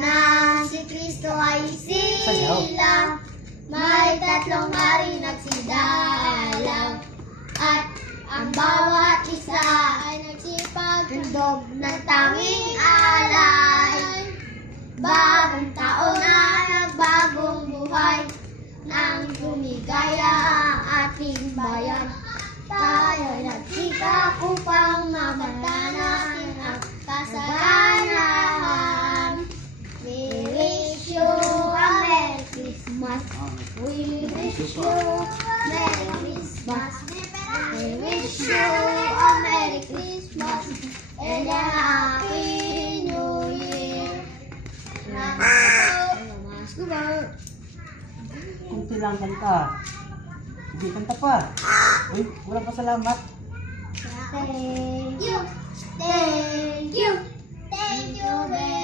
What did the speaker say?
na si Kristo ay silang. May tatlong hari nagsidalang, at ang bawat isa ay nagsipaghandog ng tanging alay. Bagong taon na nagbagong buhay, nang lumigaya ang ating bayan. Tayo'y nagsikap upang mamanahin ang kasalanan. We wish you a Merry Christmas. We wish you Merry Christmas. We wish you a Merry Christmas and a Happy New Year. Mas Kubar. Kunti lang kanta. Hindi, kanta pa. Uy, wala pa salamat. Thank you. Thank you. Thank you very